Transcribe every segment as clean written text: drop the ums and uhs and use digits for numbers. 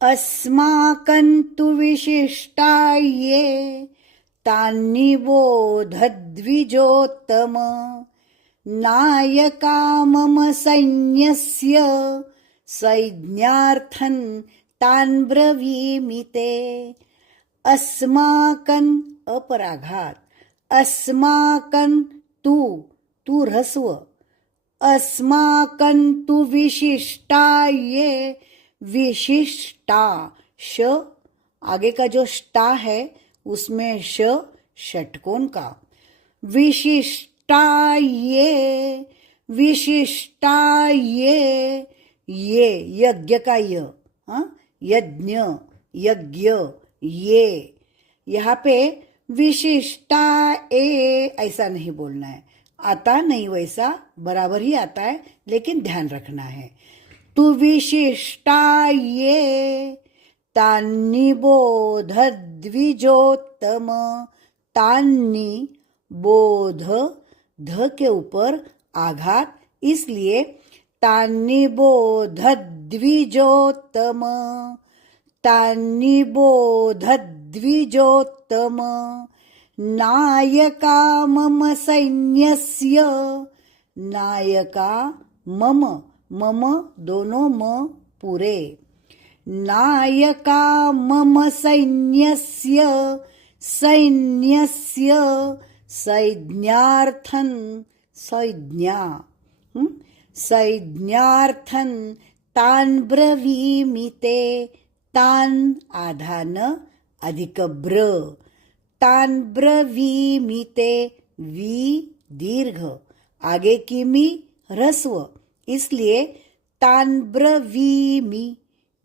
अस्माकन्तु विशिष्टाये तान्निबोधद्विजोत्तम नायका मम सैन्यस्य संज्ञार्थं तान् ब्रवीमि ते। अस्माकन अपराघात, अस्माकन तू ह्रस्व, अस्माकन तू विशिष्टाये, विशिष्टा श आगे का जो ष्टा है उसमें श षटकोण का। विशिष्टाये, विशिष्टाये, ये यज्ञ का य, यज्ञ, यज्ञ, ये। यहाँ पे विशिष्टा ए ऐसा नहीं बोलना है, आता नहीं वैसा, बराबर ही आता है लेकिन ध्यान रखना है। तु विशिष्टाये तान्निबोधद्विजोत्तम, तान्नि बोध ध के ऊपर आघात, इसलिए तान्निबोधद्विजोत्तम, तान्निबोधद्विजोत्तम नायका मम सैन्यस्य, नायका मम, मम दोनों म पूरे, नायका मम सैन्यस्य, सैन्यस्य संज्ञार्थं, संज्ञा, संज्ञार्थं तान् ब्रवीमि ते, तान् आधा न अधिक ब्र, तान् ब्रवीमि ते, वी दीर्घ, आगे की मी ह्रस्व, इसलिए तान् ब्रवीमि,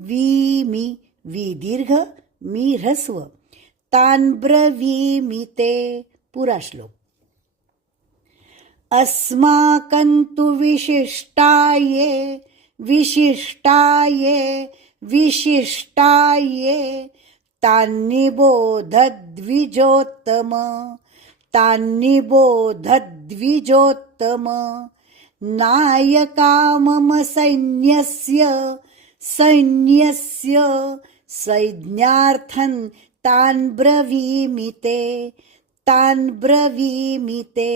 वीमि, वी दीर्घ, मी ह्रस्व, तान् ब्रवीमि ते। पूरा श्लोक। अस्माकन्तु विशिष्टाये, विशिष्टाये, विशिष्टाये तान्निबोधद्विजोत्तम, तान्निबोधद्विजोत्तम नायका मम सैन्यस्य, सैन्यस्य संज्ञार्थं तान् ब्रवीमि ते, तान् ब्रवीमि ते।